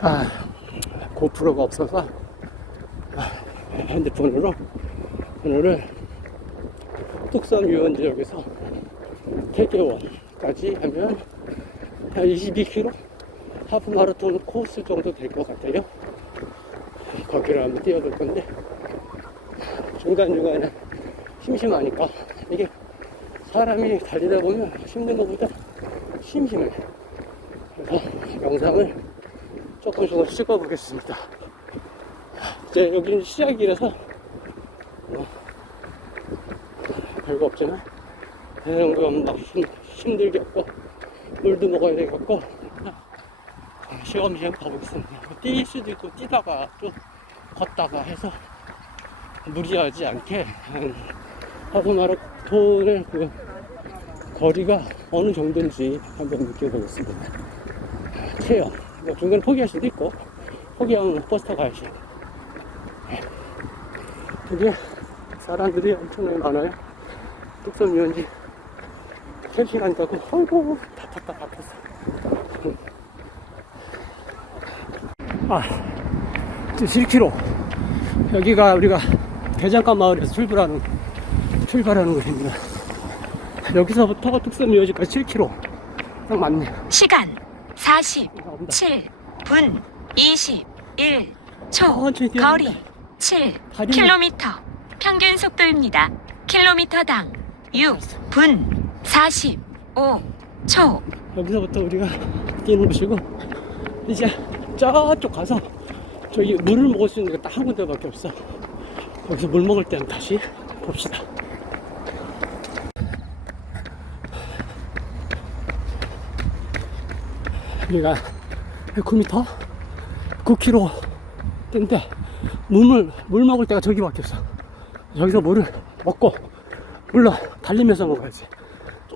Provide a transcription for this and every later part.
아, 고프로가 없어서 아, 핸드폰으로 오늘은 뚝섬 유원지역에서 태계원까지 하면 한 22km 하프 마라톤 코스 정도 될 것 같아요. 거기를 한번 뛰어볼 건데 중간중간에 심심하니까 이게 사람이 달리다 보면 힘든 것보다 심심해. 그래서 영상을 조금 조금씩 찍어보겠습니다. 이제 여기는 시작이라서 뭐 별거 없지만 자전거 막 힘, 힘들게 없고 물도 먹어야 되겠고 시험시험 가보겠습니다. 뛸 수도 있고 뛰다가 또 걷다가 해서 무리하지 않게 한 하프 마라톤의 그 거리가 어느 정도인지 한번 느껴보겠습니다. 체험. 뭐 중간에 포기할 수도 있고, 포기하면 버스 타고 가야지. 되게 사람들이 엄청나게 많아요. 뚝섬 유원지 캠핑 한다고, 어이구, 다 탔다, 다 탔어. 아, 7km. 여기가 우리가 대장간 마을에서 출발하는, 출발하는 곳입니다. 여기서부터 뚝섬 유원지까지 7km. 딱 맞네. 시간. 47분 21초 천천히 뛰어야 거리 된다. 7 다리는- 킬로미터 평균 속도입니다. 킬로미터당 6분 45초 여기서부터 우리가 뛰는 곳이고 이제 저쪽 가서 저기 물을 먹을 수 있는 게 딱 한 군데밖에 없어 거기서 물 먹을 때는 다시 봅시다 우리가 9m 9km 인데 물을 물 먹을 때가 저기밖에 없어 여기서 물을 먹고 물론 달리면서 먹어야지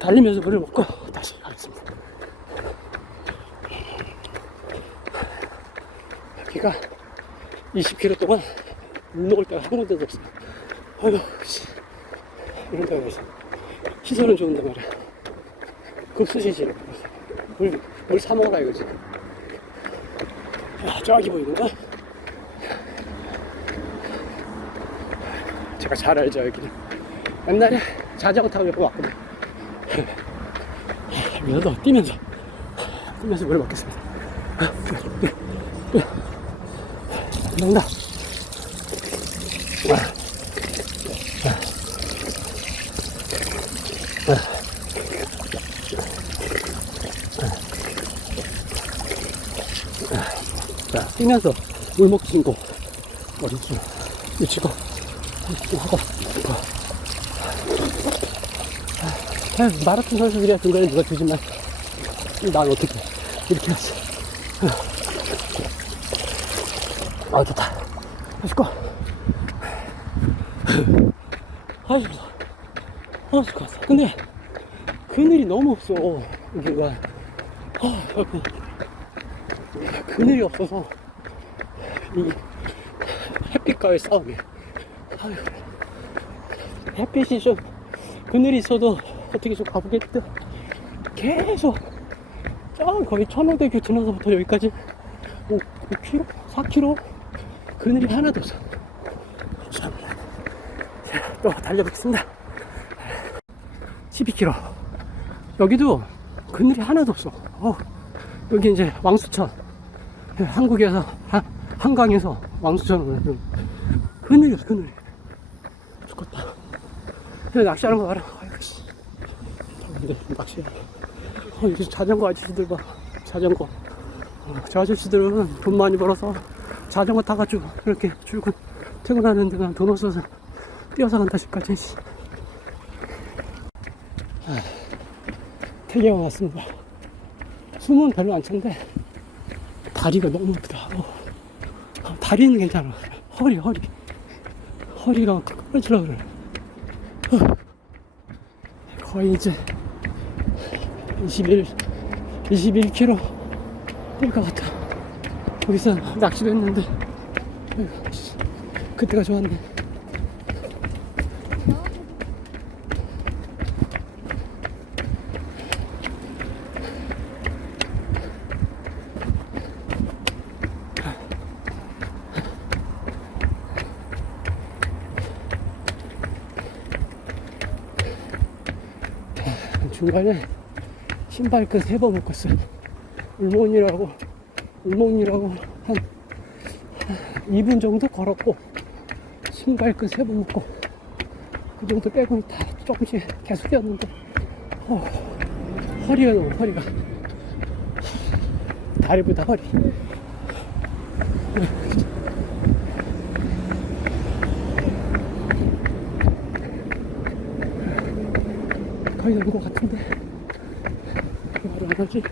달리면서 물을 먹고 다시 가겠습니다. 여기가 20km 동안 물 먹을 데가 한 군데도 없어. 씨. 이런 데가 있어. 시설은 좋은데 말이야. 급수시지. 물, 물 사먹어라 이거지. 야, 저기 보이는 거? 제가 잘 알죠, 여기는. 옛날에 자전거 타고 여기 왔거든. 여기서도 뛰면서 뛰면서 물을 먹겠습니다. 나온다. 뛰면서 물 먹고 신고 머리 좀 미치고 좀 하고. 아유, 마라톤 선수들이야 중간에 누가 주지만. 난 어떻게 이렇게 하지? 아 좋다. 맛있고 아이고. 아 좋았어 근데 그늘이 너무 없어. 여기가. 아 그, 그늘이 없어서. 이 햇빛과의 싸움이 햇빛이 좀 그늘이 있어도 어떻게 좀 가보겠다. 계속 저 거의 천호대교 지나서부터 여기까지 5, 5km? 4km? 그늘이 하나도 없어. 또 달려보겠습니다. 12km. 여기도 그늘이 하나도 없어. 어, 여기 이제 왕수천. 한국에서, 한, 한강에서 왕수천으로 그늘이 없어, 그늘이. 죽겠다. 그냥 낚시하는 거 봐라. 아이고, 씨. 근데 낚시. 어, 여기 자전거 아저씨들 봐. 자전거. 어, 저 아저씨들은 돈 많이 벌어서 자전거 타가지고 이렇게 출근, 퇴근하는데 난돈 없어서 뛰어서 간다 싶까지. 씨. 아, 태계원 왔습니다. 숨은 별로 안 찬데 다리가 너무 아프다. 어. 어, 다리는 괜찮아. 허리, 허리. 허리가 끊어지려고 그래. 거의 이제 21, 21km 뛸 것 같아. 거기서 낚시도 했는데, 그때가 좋았네. 중간에 신발끈 세 번 묶었어요. 울몬이라고, 울몬이라고 한 2분 정도 걸었고, 신발끈 세 번 묶고, 그 정도 빼고는 다 조금씩 계속 뛰었는데, 어, 허리가 너무 허리가. 다리보다 허리. 거의 된것 같은데. 말을 안 하지?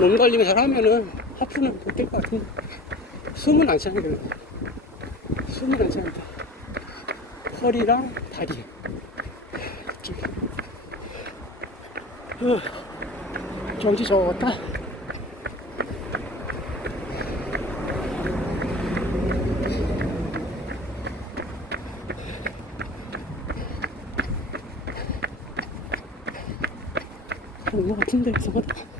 몸 관리만 잘하면은 하프는 못뛸것 같은데 숨은 안 차는 거예요. 숨은 안 차는데 허리랑 다리 이렇게. 후, 경치 좋다. 그런 것 같은데 이상하다.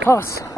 다 왔어.